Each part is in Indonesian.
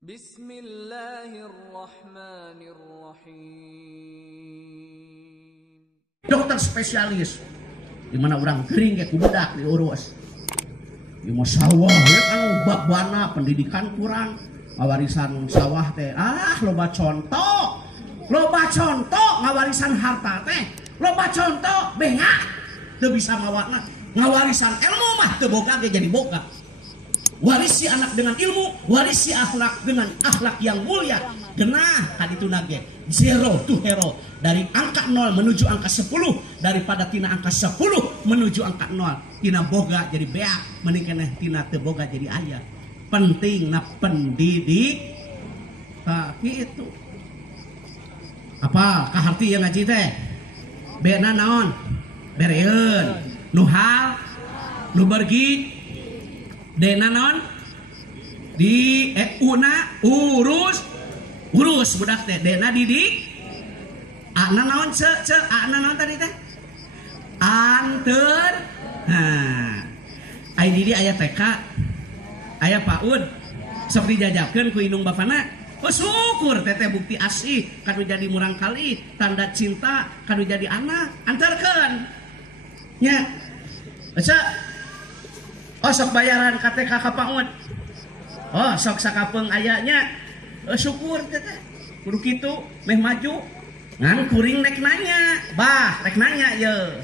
Bismillahirrahmanirrahim. Dokter spesialis di mana orang kering kayak budak diurus. Di mau sawah ya kan bana pendidikan kurang, ngawarisan sawah teh loba contoh ngawarisan harta teh loba contoh bengak teu bisa ngawatna ngawarisan ilmu mah teu boga ge jadi boga. Warisi anak dengan ilmu, warisi akhlak dengan akhlak yang mulia. Genah kaditu nage zero to hero, dari angka 0 menuju angka 10, daripada tina angka 10 menuju angka 0. Tina boga jadi beak, mending keneh tina teu boga jadi aya. Penting na pendidik. Itu. Apa kaharti yang ngaji teh? Bena naon? Bereun. Nu hal nu bergi dena non di una urus budak teh dena didik ana naon ana naon tadi teh anter ai didi aya TK aya PAUD sok dijajakeun ku indung bapana. Oh syukur teteh bukti asih kanu jadi murang kali tanda cinta kanu jadi anak antarkeun nya oh sok bayaran KTK ka PAUD. Oh sok sakapeung ayanya. Syukur teteh. Kudu kitu meh maju. Ngan kuring rek nanya. Bah, rek nanya ye.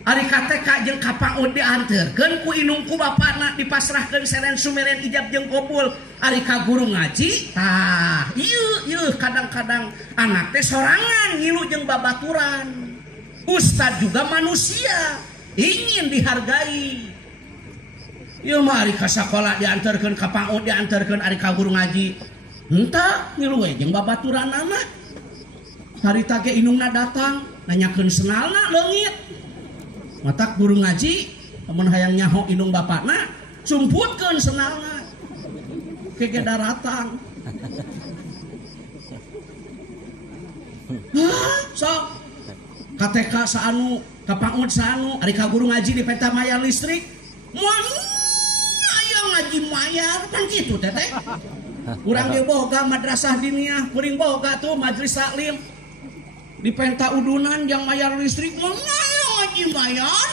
Ari KTK jeung ka PAUD dianterkeun ku indung ku bapana dipasrahkeun seren sumeren ijab jeung qabul. Ari ka guru ngaji, tah ieu kadang-kadang anak teh sorangan ngilu jeung babaturan. Ustad juga manusia, ingin dihargai. Ieu mah ari ka sakola diantarkeun ka PAUD diantarkeun ari ka guru ngaji. Henteu ngilu we jeung babaturanna. Harita ge indungna datang nanyakeun senalna leungit. Matak guru ngaji lamun hayang nyaho indung bapana sumputkeun senalna. Kege daratang. Sok KTK saanu ka PAUD saanu ari ka guru ngaji di peta maya listrik. Moal ngaji mayar kan gitu teteh. Urang ge boga madrasah diniyah, kuring boga tuh majelis taklim. Di penta udunan yang mayar listrik mah ngaji mayar.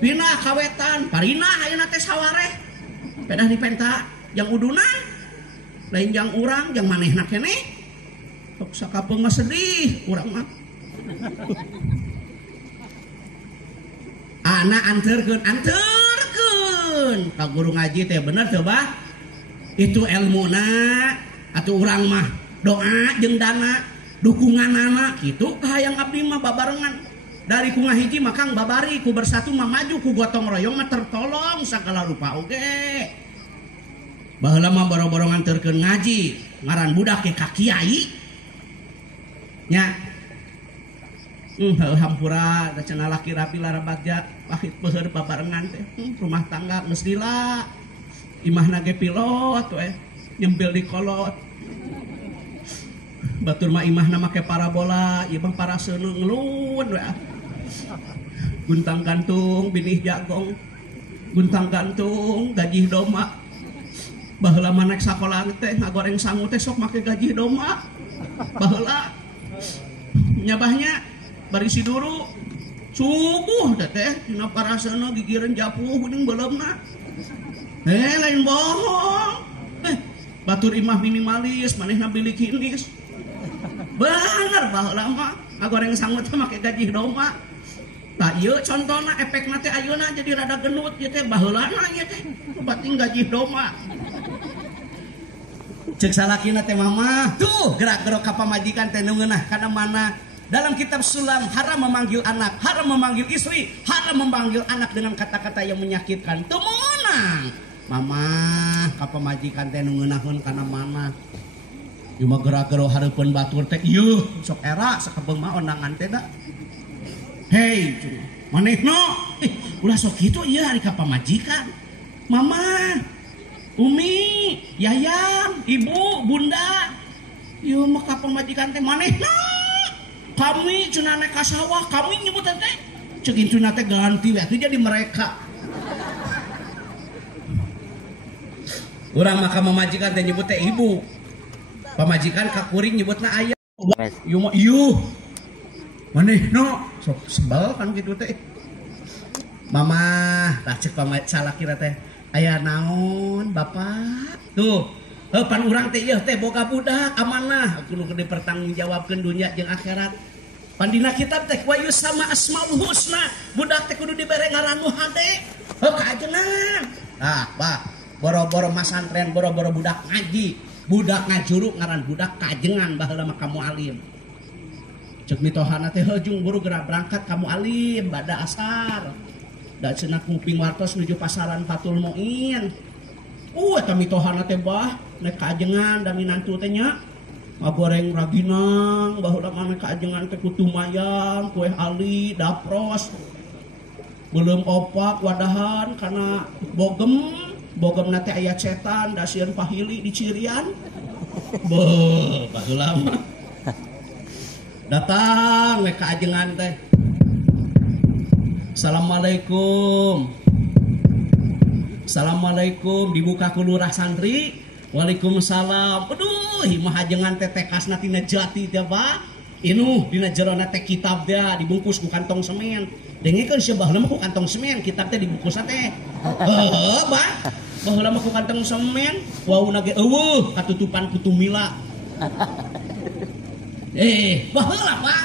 Pinah kawetan, parina ayeuna teh sawareh. Pedah di penta yang udunan. Lain yang urang, yang manehna keneh. Sok sakapeung mah sedih urang mah. Ana anterkeun ka guru ngaji teh bener teh bah itu ilmuna atuh urang mah doa jeung dana dukunganana kitu hayang abdi mah babarengan dari ku ngahiji mah Kang babari ku bersatu mah maju ku gotong royong mah tertolong sagala rupa oge. Baheula mah boro-boro nganterkeun ngaji ngaran budak ke ka kiai nya hampura da cenah laki rapi larabagja pahit peuheur babarengan teh rumah tangga mestilah imahna ge pilot we nyempil di kolot batur mah imahna make parabola ieu mah paraseuneu ngeluun we guntang gantung binih jagong guntang gantung gaji doma baheula mah naek sakola teh ngagoreng sangu teh sok make gaji doma baheula nyabahnya barisi dulu subuh teteh dina parasana gigireun japuh geuning beuleumna lain bohong batur imah minimalis manehna bilik hinis bener baheula mah ngagoreng sangu teh make gaji doma. Tah ieu contona efekna teh ayeuna jadi rada genut ieu teh baheulana ieu teh bating gaji doma. Cek salakina teh mama tuh gerak-gerak ka pamajikan teh nu ngeunah kana mana. Dalam kitab Sulam haram memanggil anak, haram memanggil istri, haram memanggil anak dengan kata-kata yang menyakitkan. Teu meunang. Mama, ka pamajikan teh nu ngeunaheun kana mana? Ieu mah gerak-gerak hareupeun batur teh ieu sok era sakabeung mah ondangan teh da. Hei, manehna, ulah sok kitu ieu ari ka pamajikan. Mama, Umi, Yayang, Ibu, Bunda. Ieu mah ka pamajikan teh manehna. Kami cenah naik ka sawah, kami nyebut teh ceuk intuna teh ganti we atuh jadi mereka. Urang maka memajikan teh nyebut teh ibu. Pamajikan ka kuring nyebutna ayah. Ieu mah ieu. Manehna sok sebel kan kitu teh. Mama, tah ceuk salakira teh. Aya naon, Bapak? Tuh, pan urang teh ieu teh boga budak amanah, kudu dipertanggungjawabkeun dunya jeung akhirat. Pan dina kitab teh wa yusama asmaul husna, budak teh kudu dibere ngaran nu hade. Heuh kaajengan. Tah, Pak, boro-boro masantren, boro-boro budak ngaji, budak ngajuru ngaran budak kaajengan baheula mah kamu alim. Cek mitohana teh heujung buru gerak berangkat kamu alim bada asar. Da cenah kuping wartos nuju pasaran Fatul Muin. Eta mitohana teh bah nek kaajengan da minantu teh nya ngagoreng raginang baheula mah kaajengan teh kutu mayang, kue ali, dapros. Belum opak wadahan karena bogem nate aya cetan da sieun pahili di cirian. Beuh, baheula mah. Datang we kaajengan teh. Assalamualaikum. Assalamualaikum dibuka ku lurah santri. Waalaikumsalam. Aduh, imah ajengan teh tekasna tina jati teh, Pak. Inu dina jerona teh kitab teh dibungkus ku kantong semen. Dengekeun sebelah mah ku kantong semen, kitab teh dibungkusna teh. Heuh, Pak. Baheula mah ku kantong semen, wauna ge eueuh katutupan ku tumila. Baheula, Pak.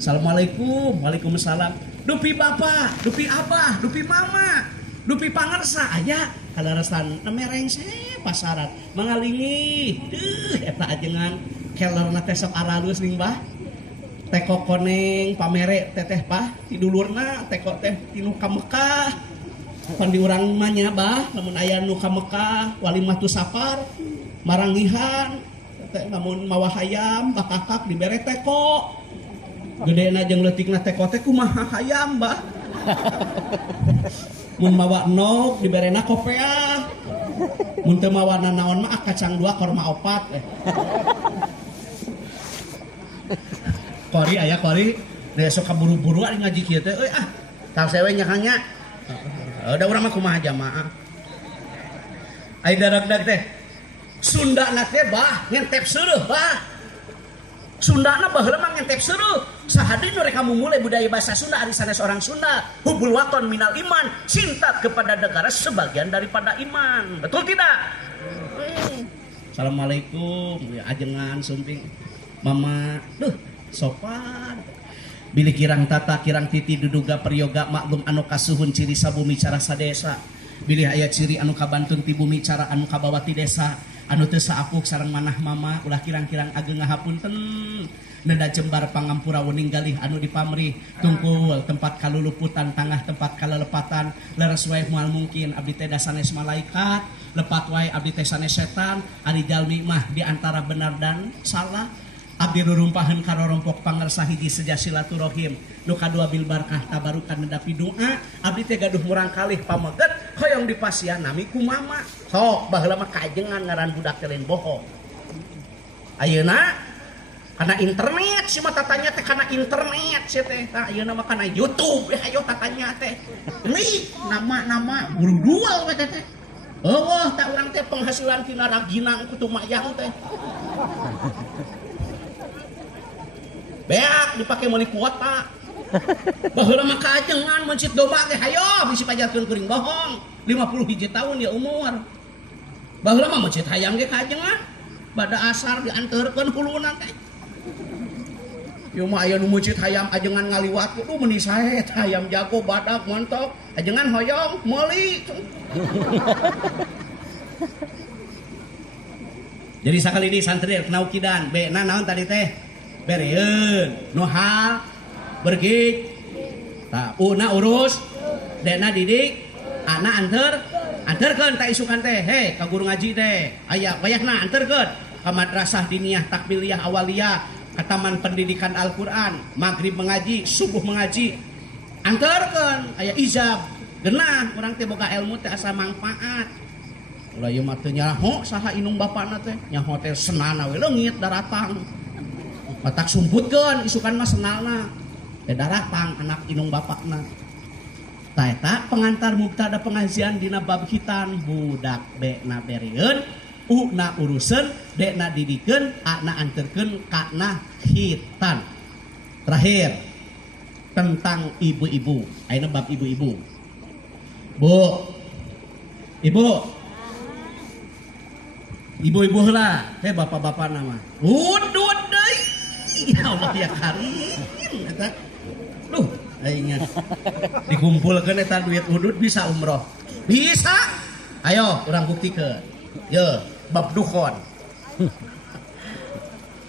Assalamualaikum. Waalaikumsalam. Dupi bapak, dupi abah, dupi mama, dupi pangersa aya kalaresan mereng se pasaran mangalingi. Eta ajengan kelerna teh sok aralus ning bah. Teko koneng pamere teteh Pak di dulurna teko teh tinu ka Mekah. Pan di urang mah nya bah lamun aya nu ka Mekah walimah tu safar marangihan teh lamun mawa hayam bakakak dibere teko. Gedena jeung leutikna teko teh kumaha hayam, Mbah. Mun mawa nog diberena kopeah. Mun teu mawa naon mah kacang 2 korma 4. Kori aya kori, besok kaburu-buru ari ngaji kieu teh euy tang sewe nyakangnya. Da urang mah kumaha jamaah. Ai dadag-dag teh. Sundana teh bah ngentep seueuh, Bah. Sundana baheula mah ngentep seueuh. Sahadi nu rek mulai budaya bahasa Sunda ari sanes orang Sunda. Hubul waton minal iman, cinta kepada negara sebagian daripada iman. Betul tidak? Assalamualaikum, ajengan sumping. Mama, duh, sopan. Bilih kirang tata, kirang titi duduga peryoga maklum anu kasuhun ciri sabumi cara sadesa. Bilih aya ciri anu kabantun ti bumi cara anu kabawa ti desa. Anu teu saapuk sareng manah mama ulah kirang-kirang ageng ngahapunten. Neda jembar pangampura wening galih anu dipamrih tungkul tempat kaluluputan tangah tempat kalelepatan leres wae moal mungkin abdi teh sanes malaikat lepat wae abdi teh sanes setan ari jalmi mah di antara benar dan salah abdi rurumpaheun karorompok pangersa hiji seja silaturahim nu kadua bil barkah tabarukan nedapi doa abdi teh gaduh murang kalih pameget hoyong dipasian nami ku mama sok baheula mah kajengan ngaran budak teh lain bohong ayeuna karena internet si mah tatanya teh karena internet sih teh nah ayeuna mah kana YouTube ayo tatanya teh nih nama buru dual we teh eueuh tak urang teh penghasilan tina raginang kudu mayang teh beak dipake meuli kuota baheula mah kaajengan mencit domba teh hayo bisi pajarkeun kuring bohong 51 tahun ya umur baheula mah mencit hayam ge kaajengan bada asar dianteurkeun huluna teh Yo mah aya nu meujit hayam ajengan ngaliwat kudu meuni sae hayam jago badak montok ajengan hoyong meuli. Jadi sakali ini santri kenau kidan be naon tadi teh bereun nu hal bergig tah una urus dena didik ana anterkeun ta isukan teh he ka guru ngaji teh aya wayahna anterkeun ka madrasah diniyah takbiliyah awaliyah ke taman pendidikan Al-Quran maghrib mengaji subuh mengaji anterkeun aya ijab genah urang teh boga ilmu teh asa manfaat ulah ieu mah teu nyaho saha inung bapana teh nyaho teh senana we leungit daratang matak sumputkeun isukan mah senalna teh daratang anak inung bapakna Taeta pengantar mubtada pengajian dina bab hitan budak B na berieun U na urusen D na didikeun A na anterkeun K na hitan. Terakhir tentang ibu-ibu. Ayeuna bab ibu-ibu. Bu. Ibu. Ibu-ibu heula, teh bapak-bapak nama. Udud deui. Ya Allah ya Karim eta. Duh, ingat dikumpulkan eta duit udud bisa umroh. Bisa. Ayo urang buktikeun. Ye, bab dukon.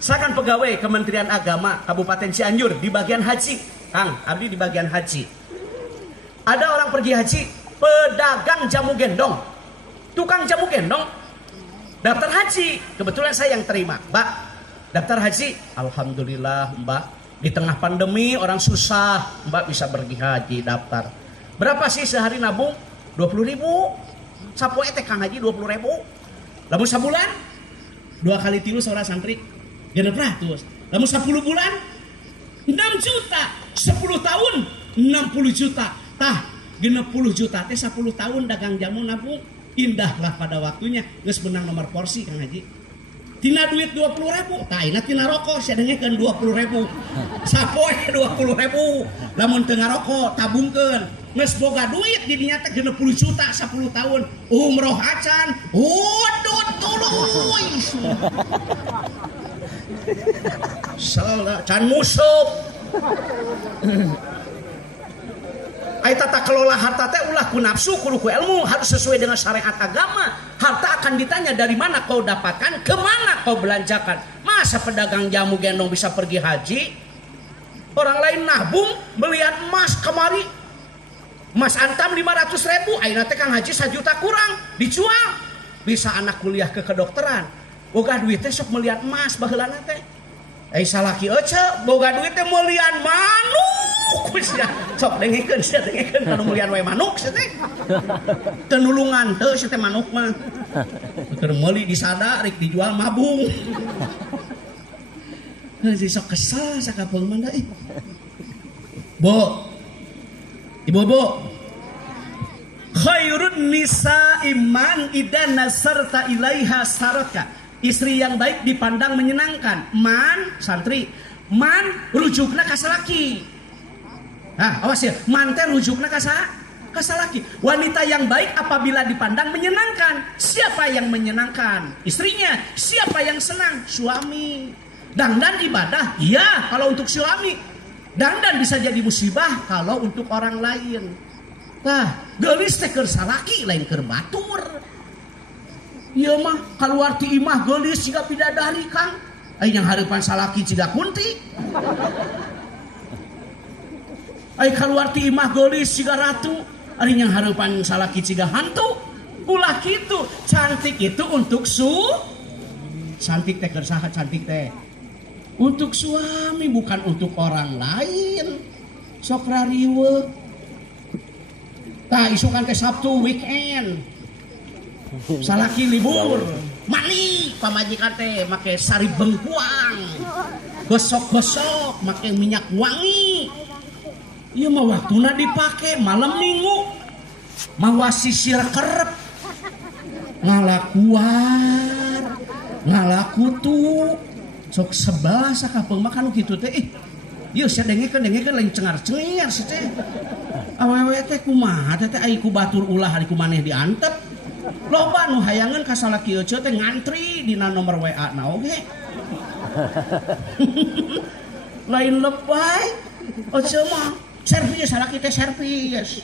Sakan pegawai Kementerian Agama Kabupaten Cianjur di bagian haji. Kang, abdi di bagian haji. Ada orang pergi haji, pedagang jamu gendong. Tukang jamu gendong daftar haji. Kebetulan saya yang terima. Mbak, daftar haji. Alhamdulillah, Mbak. Di tengah pandemi orang susah, Mbak bisa pergi haji daftar. Berapa sih sehari nabung? 20.000. Sapoe teh Kang Haji 20.000. Lamun sabulan 2 kali 3 seorang santri 600. Lamun 10 bulan 6 juta. 10 tahun 60 juta. Tah 60 juta teh 10 tahun dagang jamu nabung. Indahlah pada waktunya geus menang nomor porsi Kang Haji. Tina duit 20.000, tah ina tina rokok sia dengekeun 20.000. Sapoe 20.000. Lamun teu ngarokok tabungkeun. Geus boga duit di dinya teh 60 juta 10 tahun. Umroh acan, udud tuluy. Salah can musuh. Ai tata kelola harta teh ulah ku nafsu kudu ku ilmu, harus sesuai dengan syariat agama. Harta akan ditanya dari mana kau dapatkan, kemana kau belanjakan. Masa pedagang jamu gendong bisa pergi haji? Orang lain nabung melihat emas kemari, emas antam 500.000, ayeuna teh Kang Haji 1 juta kurang dijual. Bisa anak kuliah ke kedokteran, boga duit teh sok melihat emas baheulana teh. Salaki ece boga duit teh melihat manuk. Sok dengekeun sia dengekeun kana mulian we manuk sia teh. Teu nulungan teu sia teh manuk mah. Keur meuli disada rek dijual mabung. Heuh sok kesal sakapeung mah da. Bu. Ibu-ibu. Khairun nisa iman idan nasarta ilaiha saraka. Istri yang baik dipandang menyenangkan. Man, santri, man rujukna ka salaki. Nah, awas ya, man teh rujukna ka salaki. Wanita yang baik apabila dipandang menyenangkan. Siapa yang menyenangkan? Istrinya. Siapa yang senang? Suami. Dandan ibadah? Iya, kalau untuk suami. Dandan bisa jadi musibah kalau untuk orang lain. Nah, geulis teh keur salaki lain keur batur. Iya mah keluar ti imah geulis siga bidadari Kang. Ai yang hareupan salaki ciga kunti. Ai keluar ti imah geulis siga ratu. Ari yang hareupan salaki ciga hantu. Ulah kitu. Cantik itu untuk cantik teh keur saha cantik teh? Untuk suami bukan untuk orang lain. Sok rariweuh. Tah isukan teh Sabtu weekend. Salaki libur, mani pamajikan teh make sari bengkuang, gosok-gosok make minyak wangi. Ieu mah waktuna dipake malam minggu, mawa sisir kerep, ngalakuar, ngalakutu, sok sebelah sakapeung mah kanu kitu teh. Ieu sia dengekeun lain cengar-cengar sih teh. Awewe teh kumaha teh ai ku batur ulah hari ku maneh diantep. Loba nu hayangan ka salaki ece teh ngantri dina nomor WA na oge. Lain lebay. Ece mah servis salaki teh servis.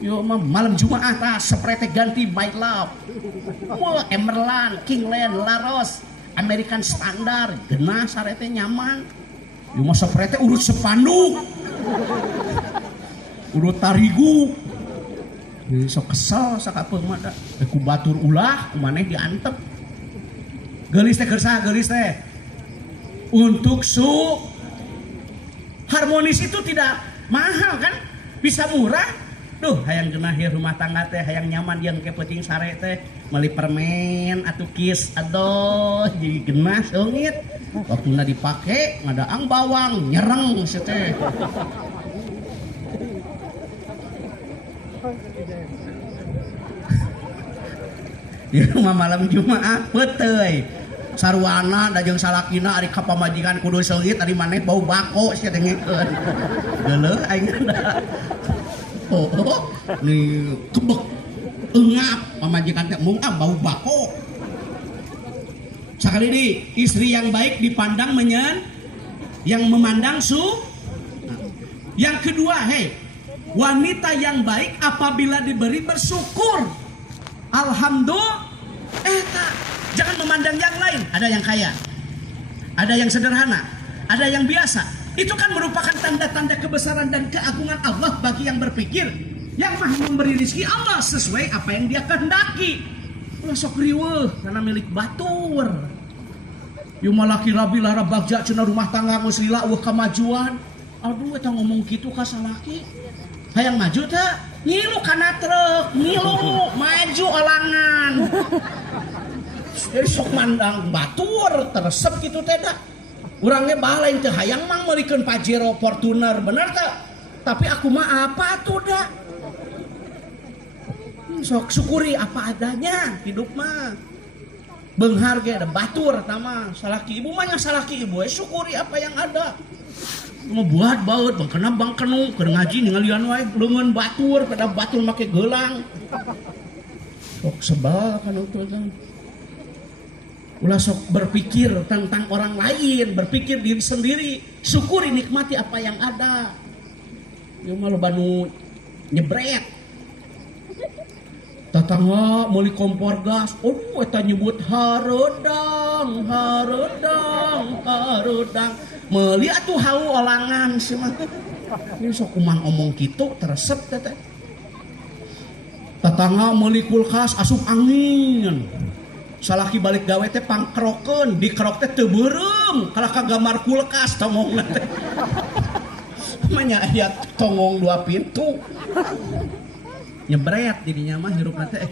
Yo mah malam Jumaah tah spray teh ganti My Love. Wah, Emerald, Kingland, Laros, American Standard, geunah sare teh nyaman. Yo mah spray teh urut sepanduk. Urut tarigu. Sok kesel sakapeung mah da. Ku batur ulah ku maneh diantep. Geulis teh keur saha geulis teh? Untuk harmonis itu tidak mahal kan? Bisa murah. Duh, hayang geunah ieu rumah tangga teh hayang nyaman yang ke peuting sare teh meuli permen atuh kis aduh jadi geunah seungit. Waktuna dipake ngadaang bawang nyereng sia teh. Di rumah malam Jumat peteuy sarwana da jeung salakina ari ka pamajikan kudu seungit ari maneh bau bako sia dengekeun geuleuh aing da nih kebek engap pamajikan teh mung bau bako. Sekali di istri yang baik dipandang yang memandang Yang kedua, wanita yang baik apabila diberi bersyukur. Alhamdulillah. Jangan memandang yang lain. Ada yang kaya, ada yang sederhana, ada yang biasa. Itu kan merupakan tanda-tanda kebesaran dan keagungan Allah bagi yang berpikir. Yang maha memberi rezeki Allah sesuai apa yang dia kehendaki. Sok riweuh karena milik batur. Ieu malaki rabi lara bagja cenah rumah tangga geus lila eueuh kamajuan. Aduh eta ngomong kitu ka salaki. Hayang maju teh, ngilu kana truk, ngilu maju olangan. Jadi sok mandang batur teresep kitu teh da. Urang ge bae lain teh hayang mang meulikeun Pajero Fortuner bener teh. Tapi aku mah apa tuh da? Sok syukuri apa adanya hidup mah. Beunghar ge ada batur tama salaki ibu mah nya salaki ibu syukuri apa yang ada. Mau buat baut bangkena bangkenu keur ngaji ningalian wae leungeun batur kada batur make geulang. Sok sebal kana itu kan. Ulah sok berpikir tentang orang lain, berpikir diri sendiri, syukuri nikmati apa yang ada. Ieu mah loba nu nyebret. Tatangga meuli kompor gas, aduh eta nyebut hareudang, meuli atuh hau olangan sih mah. Ini sok kumaha omong kitu teresep teh. Tatangga meuli kulkas asup angin. Salaki balik gawe teh pangkrokeun, dikrok teh teu beureum, kalah ka gambar kulkas tongongna teh. Manya aya tongong 2 pintu. Nyebret jadinya mah hirupna teh.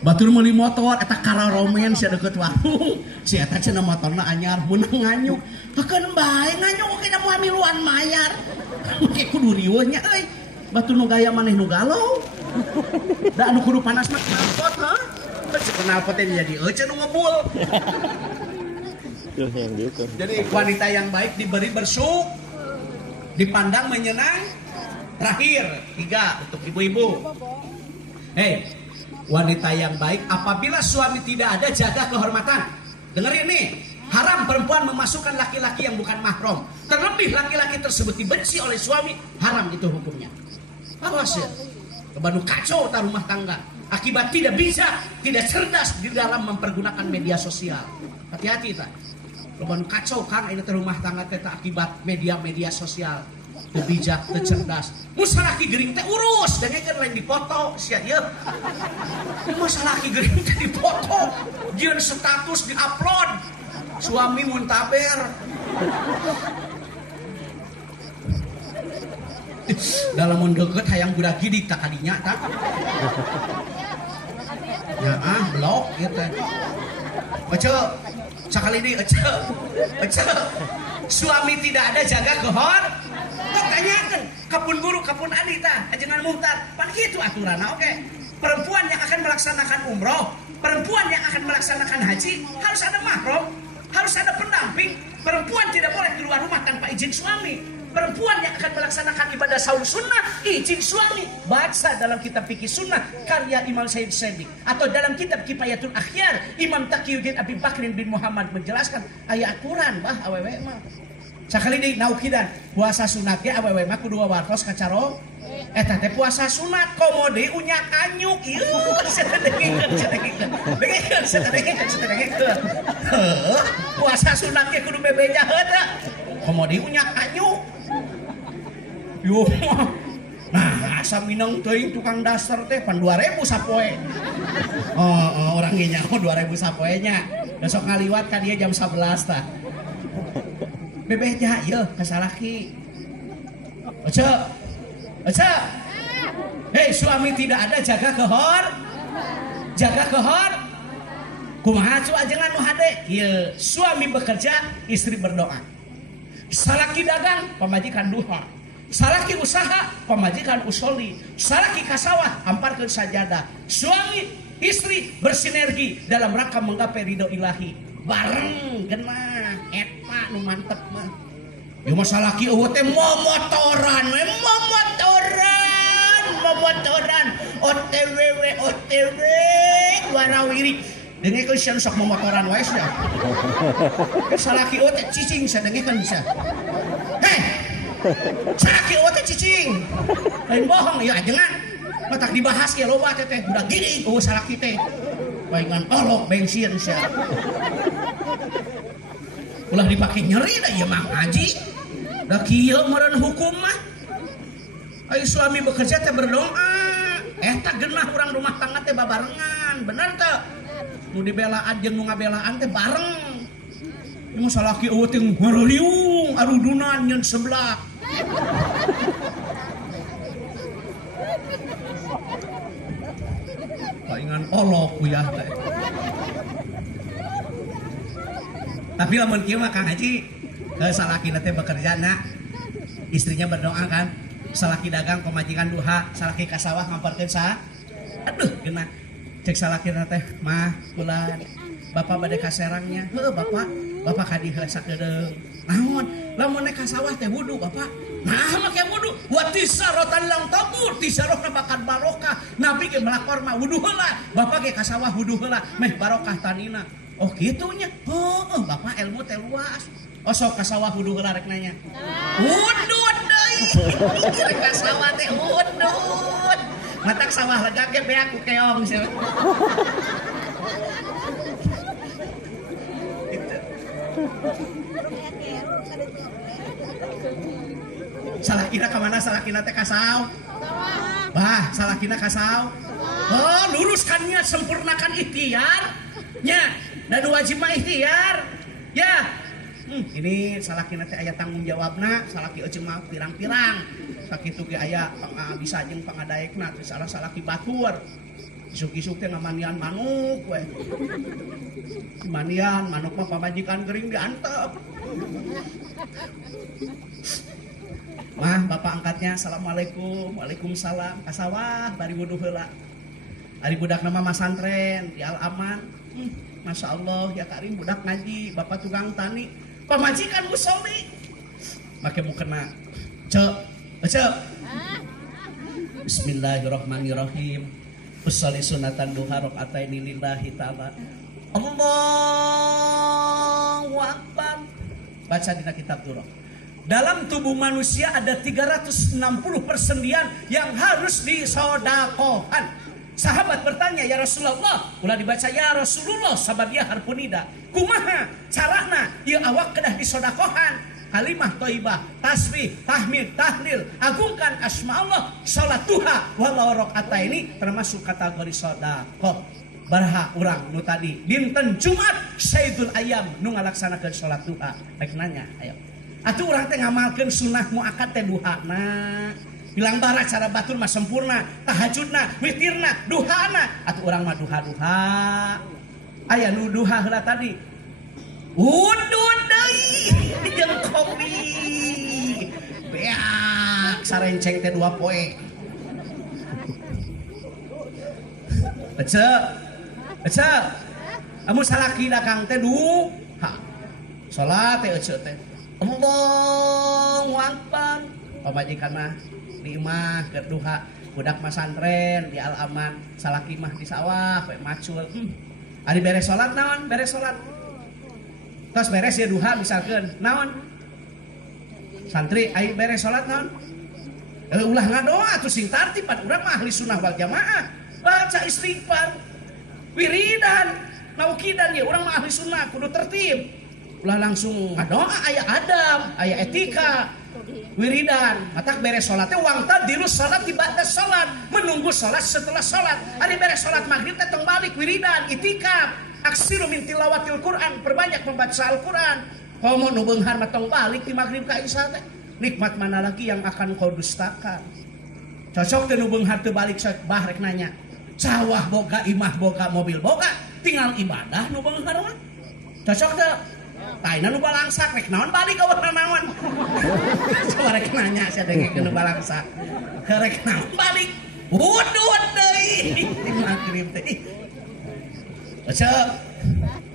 Batur meuli motor eta kararomen sia deukeut warung. Si eta cenah motorna anyar mun nganyuk. Hakeun bae nganyuk oke da moal miluan mayar. Oke kudu riweuh nya euy. Batur nu gaya maneh nu galau. Da anu kudu panas mah knalpot heuh. Knalpot teh jadi euceun nu ngebul. Jadi wanita yang baik diberi bersyukur, dipandang menyenang. Terakhir 3 untuk ibu-ibu. Wanita yang baik apabila suami tidak ada jaga kehormatan. Dengerin nih, haram perempuan memasukkan laki-laki yang bukan mahram. Terlebih laki-laki tersebut dibenci oleh suami, haram itu hukumnya. Awas ya, kebanu kacau tak rumah tangga. Akibat tidak bijak, tidak cerdas di dalam mempergunakan media sosial. Hati-hati tak. Kebanu kacau kan ini rumah tangga kita akibat media sosial. Bijak, cerdas. Masalah ki gering teh urus, dan kan lain dipoto sia ieu. Masalah ki gering teh dipoto, jeung status di-upload. Suami muntaber. Dalam mun deukeut hayang budak gidik tak kadinya tak. Ya blok ieu teh. Ece, sakali deui ece. Suami tidak ada jaga kehormatan. Tanyakan kapun guru kapun adita ajengan muhtar pan gitu aturanna oke. Perempuan yang akan melaksanakan umroh, perempuan yang akan melaksanakan haji harus ada mahram, harus ada pendamping. Perempuan tidak boleh keluar rumah tanpa izin suami. Perempuan yang akan melaksanakan ibadah saum sunnah izin suami. Baca dalam kitab fikih sunnah karya Imam Said Sabiq atau dalam kitab Kifayatul Akhyar Imam Taqiyuddin Abi Bakrin bin Muhammad menjelaskan ayat aturan bah awewe mah. Sakali di naukidan puasa sunat ge awewe mah kudu wartos kacarong. Eta teh puasa sunat komode unyak anyuk ieu sedengikeun. Puasa sunat ge kudu bebeja heuh. Komode unyak anyuk. Yo. Nah, asa minang teuing tukang dasar teh pan 2000 sapoe. Orang ge nyaho 2000 sapoe nya. Besok ngaliwat ka dia jam 11 tah. Bebeja ieu ka salaki. Oce. Suami tidak ada jaga kumaha cu ajengan nu hade ieu suami bekerja istri berdoa. Salaki dagang pamajikan duha. salaki usaha pamajikan usoli, salaki kasawah amparkeun sajadah, suami istri bersinergi dalam rangka menggapai ridho ilahi bareng genah eta nu mantep mah. Ya masalah ki eueuh teh momotoran OTW warawiri dengekeun sia sok momotoran wae sia. Salaki eueuh teh cicing sia dengekeun sia. Heh. Salaki eueuh teh cicing. Lain bohong ya ajengan. Matak dibahas ya loba teh budak gini eueuh salaki teh. Baingan olok bensin sia. Ulah dipake nyeri da ieu mah haji. Da kieu meureun hukum mah. Ai suami bekerja teh berdoa. Eta genah urang rumah tangga teh babarengan, bener teu? Nu dibelaan jeung nu ngabelaan teh bareng. Ieu salaki eueuh teh ngaraliung arudunan nyeun sebelah. Paingan olok kuyah teh. Tapi lamun kieu mah Kang Haji, salakina teh bekerjana, istrinya berdoa kan, salaki dagang pemajikan duha, salaki ka sawah ngamparkeun sa. Aduh geuna cek salakina teh, mah bulan bapak bade ka serangnya. Heuh bapak ka dieu sakedeung. Naon? Lamun ka sawah teh wudu bapak. Nah make wudu, wa tisaratan lang tabur, tisarokna bakal barokah. Nabi ge melakor mah wudu heula, bapak ge ka sawah wudu heula, meh barokah tanina. Oh gitunya. Oh, bapak ilmu teh luas. Oh sok ka sawah wudu heula rek nanya. Wudud deui. Rek ka sawah teh wudud. Matak sawah lega ge beak ku keong sia. Salakina ka mana? Salakina teh ka saw. Bah, salakina ka saw. Oh, luruskan niat, sempurnakan ikhtiar. Nya, dan wajib mah ikhtiar. Ya. Ini salakina teh aya tanggung jawabna, salaki euceung mah pirang-pirang. Sakitu ge aya bisa jeung pangadaekna teh salah salaki batur. Isuk-isuk teh ngamanian manuk we. Manian manuk mah pamajikan gering diantep. Mah bapak angkatnya assalamualaikum, waalaikumsalam, kasawah bari wudu heula. Ari budak nama masantren di Al Aman. Masya Allah ya Karim budak ngaji, bapak tukang tani, pamajikan musoli. Make mukena cek. Bismillahirrahmanirrahim. Usholli sunatan duha rakaataini lillahi ta'ala. Allahu Akbar. Baca dina kitab Durrah. Dalam tubuh manusia ada 360 persendian yang harus disodakohan. Sahabat bertanya, ya Rasulullah, ulah dibaca ya Rasulullah sababia harpunida. Kumaha carana ieu awak kedah disodakohan? Kalimah thayyibah, tasbih, tahmid, tahlil, agungkan asma Allah, salat duha walau rakaataini termasuk kategori sedekah. Baraha urang nu tadi dinten Jumat Sayyidul Ayyam nu ngalaksanakeun salat duha. Rek nanya, ayo. Atuh urang teh ngamalkeun sunah muakkad teh duhana. Bilang bara cara batur mah sempurna, tahajudna, witirna, duhana. Atuh urang mah duha-duha. Aya nu duha heula tadi. Udud deui jeung kopi. Beak sarenceng teh 2 poe. Ece. Amun salaki dagang teh duha. Salat teh ece teh. Allahu Akbar. Pamajikan mah di imah keur duha, budak masantren di Al Aman, salaki mah di sawah we macul. Ari beres salat naon? Beres salat. Tos beres ya duha misalkeun. Naon? Santri ai beres salat naon? Ulah ngadoa atuh sing tartib pan urang mah ahli sunnah wal jamaah. Baca istighfar. Wiridan, naukidan ya urang mah ahli sunnah kudu tertib. Ulah langsung ngadoa aya adab, aya etika. Wiridan, matak beres salat teh wangta dirus salat di ba'da salat, menunggu salat setelah salat. Ari beres salat maghrib teh tong balik wiridan, itikaf, aksiru min tilawatil Quran, perbanyak membaca Al-Qur'an. Komo nu beunghar mah tong balik di maghrib ka isya teh. Nikmat mana lagi yang akan kau dustakan? Cocok teh nu beunghar teu balik bah rek nanya. Sawah boga, imah boga, mobil boga, tinggal ibadah nu beunghar mah. Cocok teh Taina nu balangsak rek naon balik ka warna naon. Coba rek nanya sia dengek nu balangsak. Rek naon balik. Udud deui. Magrib teh.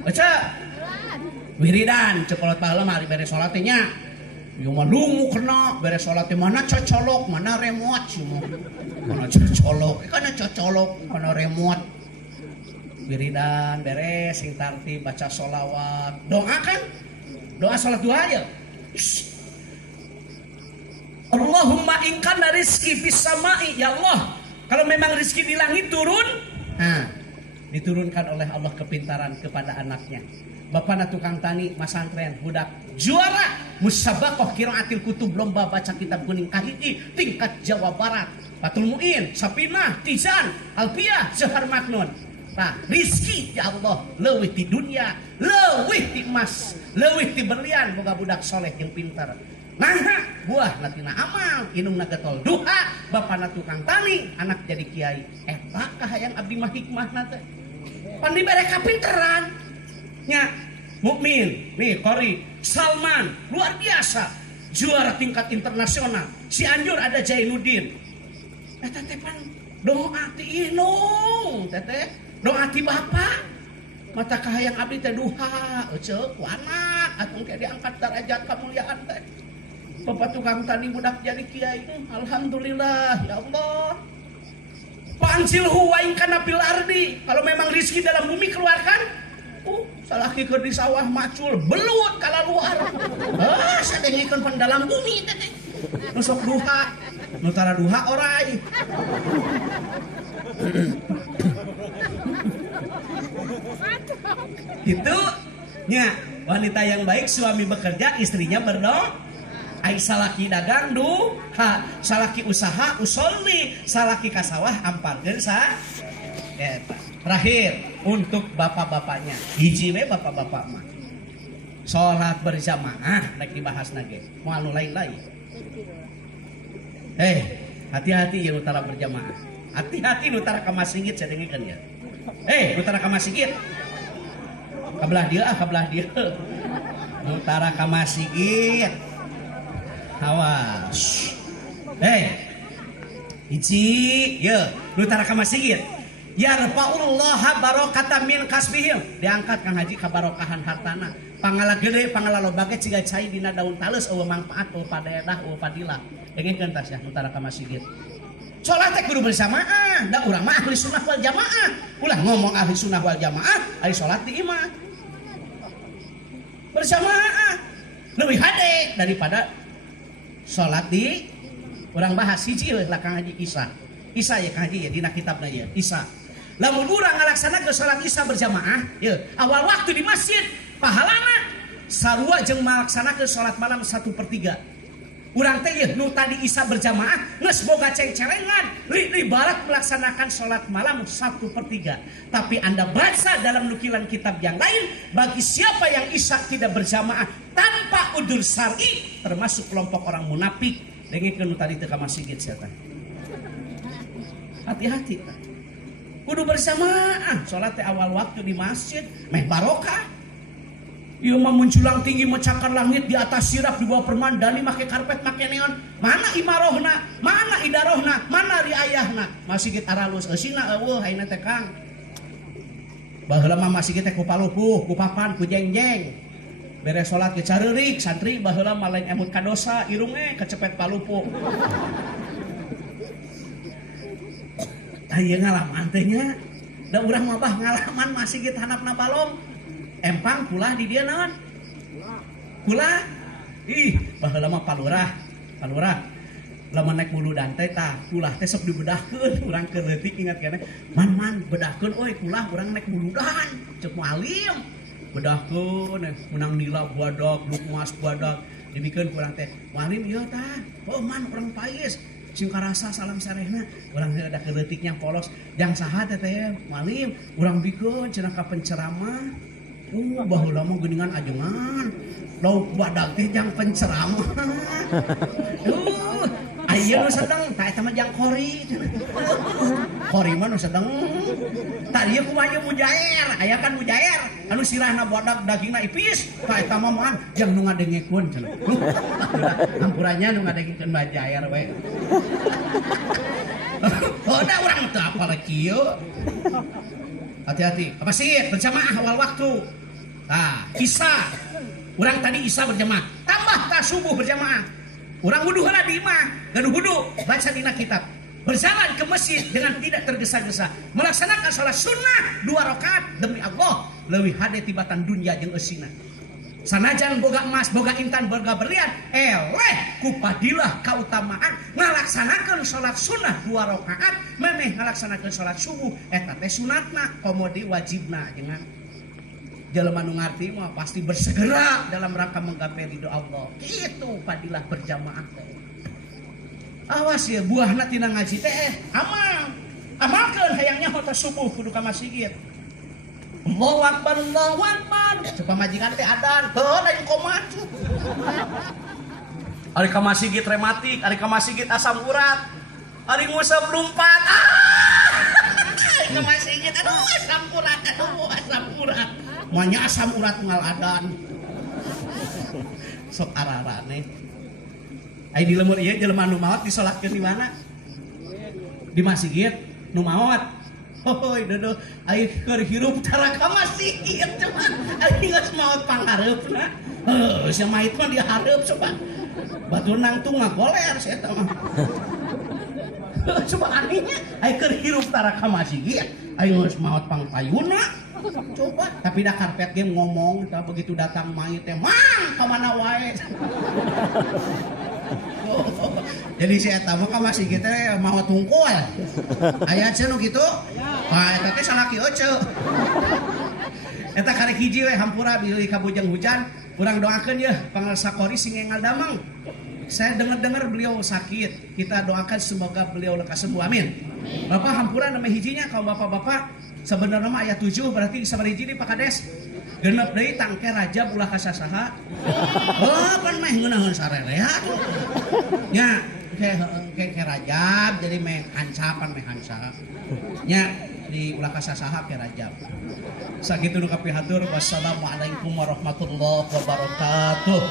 Baca. Wiridan cekolot baheula mah ari beres salat teh nya. Ieu mah lungu kena beres salat teh mana cocolok, mana remote semua. Mana cocolok, kana cocolok, kana remote. Wiridan beres sing tartib baca sholawat. Doa kan? Doa salat duha ya. Allahumma in kana rizqi fis sama'i ya Allah. Kalau memang rezeki di langit turun, diturunkan oleh Allah kepintaran kepada anaknya. Bapakna tukang tani, masantren, budak juara musabaqah qiraatil kutub, lomba baca kitab kuning kahiji tingkat Jawa Barat. Fathul Muin, Sapinah, Tizan, Alfiyah, Zahar Maknun. Nah, rizki ya Allah leuwih ti dunia, leuwih ti emas, leuwih ti berlian boga budak soleh yang pintar. Nah, buah natina amal, inungna getol duha, bapana tukang tani, anak jadi kiai. Eta kahayang abdi mah hikmahna teh. Pan dibere kapinteran. Nya, Mukmin, nih Qori, Salman, luar biasa. Juara tingkat internasional. Cianjur ada Jainuddin. Eta teh pan doa ti inung, teteh. Doa ti bapak. Mata kahayang abdi teh duha, ceuk ku anak, atuh ge diangkat derajat kamuliaan teh. Bapak tukang tani budak jadi kiai. Alhamdulillah ya Allah. Pansil huwain kana fil ardi. Kalau memang rizki dalam bumi keluarkan. Salaki keur di sawah macul belut kala luar. Sadengikeun pan dalam bumi teh. Nu sok duha, nu tara duha orai. Itu nya wanita yang baik suami bekerja istrinya berdoa. Ai salaki dagang duha, salaki usaha usolli, salaki kasawah amparkeun sa. Eta. Terakhir untuk bapak-bapaknya. Hiji we bapak-bapak mah. Salat berjamaah rek dibahas nage. Moal nu lain-lain. Hati-hati yang utara berjamaah. Hati-hati nu tara ka masjid sadengikeun ya. Nu tara ka masjid. Kabelah dia. Nu tara ka masjid. Awas. Hiji, ya, nu tara ka masjid. Yarfa'ullah barokatan min kasbihim. Diangkat Kang Haji kabarokahan hartana. Pangala gede, pangala loba ge ciga cai dina daun tales eueuh manfaat, eueuh padedah, eueuh fadilah. Engkeun tas ya nu tara ka masjid. Salat teh kudu bersamaah. Da urang mah ahli sunnah wal jamaah. Ulah ngomong ahli sunnah wal jamaah, ari salat di imah. Bersamaah. Leuwih hade daripada salat di urang bahas hiji lah Kang Haji Isa ya Kang Haji ya dina kitabna ya Isa. Lamun urang ngalaksanakeun salat Isya berjamaah, ya awal waktu di masjid, pahalana sarua jeung malaksanakeun salat malam 1/3. Urang teh ye nu tadi Isya berjamaah geus boga ceng-celengan, ibarat melaksanakan salat malam 1/3. Tapi Anda baca dalam nukilan kitab yang lain, bagi siapa yang Isya tidak berjamaah tanpa udzur syar'i, termasuk kelompok orang munafik. Dengikeun nu tadi teu ka masjid sia teh. Hati-hati tah. Kudu berjamaah, salat teh awal waktu di masjid, meh barokah. Ieu mah menjulang tinggi mencakar langit di atas sirap di bawah permandani make karpet make neon. Mana imarohna, mana idarohna, mana riayahna. Masjid aralus eusina eueuh haina teh Kang. Baheula mah masjid teh ku palupuh, ku papan, ku jengjeng. Beres salat ge careurik, santri baheula mah lain emut ka dosa, irung kecepet palupuh. Ieu ngalaman teh nya. Da urang mah bah ngalaman masjid handapna balong. Empang kulah di dia naon? Kulah. Baheula mah palurah. Lamun naik muludan teh tah kulah teh sok dibedahkeun, urang keur leutik ingat keneh. Man bedahkeun euy kulah urang naik muludan. Cek mualim. Bedahkeun menang nila buadak, lukmas buadak. Dibikeun urang teh. Mualim ieu tah. Oh man urang pais. Sing karasa salam sarehna urang ada keleutiknya polos. Jang saha teh teh mualim urang bikeun cenah ka penceramah. Baheula mah geuningan ajengan. Lauk badag teh jang penceramah. Aya nu sedeng, ta eta teman yang kori. Kori mah nu sedeng. Tadi aku mah mujair, aya kan mujair. Anu sirahna bodak dagingna ipis. Ka eta mah moal jeung nu ngadengekeun cenah. Hampurannya nu ngadengekeun mujair we. Oh, da urang teu apal kieu. Hati-hati. Apa sih? Berjamaah awal waktu. Nah, Isya. Urang tadi Isya berjamaah. Tambah ta subuh berjamaah. Urang wudu heula di imah, gaduh wudu, baca dina kitab. Berjalan ke masjid dengan tidak tergesa-gesa, melaksanakan salat sunnah 2 rakaat demi Allah, leuwih hade tibatan dunya jeung eusina. Sanajan boga emas, boga intan, boga berlian, eleh ku padilah kautamaan ngalaksanakeun salat sunnah 2 rakaat, memeh ngalaksanakeun salat subuh eta teh sunatna, komodi wajibna jangan. Jelema nu ngarti mah pasti bersegera dalam rangka menggapai ridho Allah. Itu padilah berjamaah teh. Awas ya buahna tina ngaji teh amal. Amalkeun hayangnya hota subuh kudu ka masjid. Allahu akbar, Allahu akbar. Coba majikan teh adan, heuh lain komat. Ari ka masjid rematik, ari ka masjid asam urat. Ari ngusap lumpat. Ari ka masjid aduh asam urat, aduh asam urat. Moanya asam urat ngal adan. Sok ararane. Ai di lemur ieu jelema nu maot disolatkeun di mana? Di masjid nu maot. Hoi dodo ai keur hirup tara ka masjid cenah. Ai geus maot panghareupna. Heuh sia mait mah dihareup coba. Batu nangtung mah goler sia eta mah. Coba anehnya ai keur hirup tara ka masjid. Ai geus maot pangpayuna. Coba tapi dah karpet game ngomong begitu datang mayit teh mang kemana wae. Jadi si eta mah ka masih kita mau tungkul aya cenah kitu eta teh salaki euceu eta karek hiji we hampura bilih kabujang hujan urang doakeun yeuh pangarsa kori sing engal damang. Saya dengar beliau sakit, kita doakan semoga beliau lekas sembuh, amin. Bapak hampura nama hijinya kalau bapak-bapak sebenarnya mah ayat 7 berarti sabari hiji di Pak Kades. Genep deui tangke Rajab ulah kasasaha. Oh, pan meh ngeunaheun sarerea tuh. Nya ke Rajab jadi meh hancapan meh hanca. Nya di ulah kasasaha ke Rajab. Sakitu nu kapihatur wassalamualaikum warahmatullahi wabarakatuh.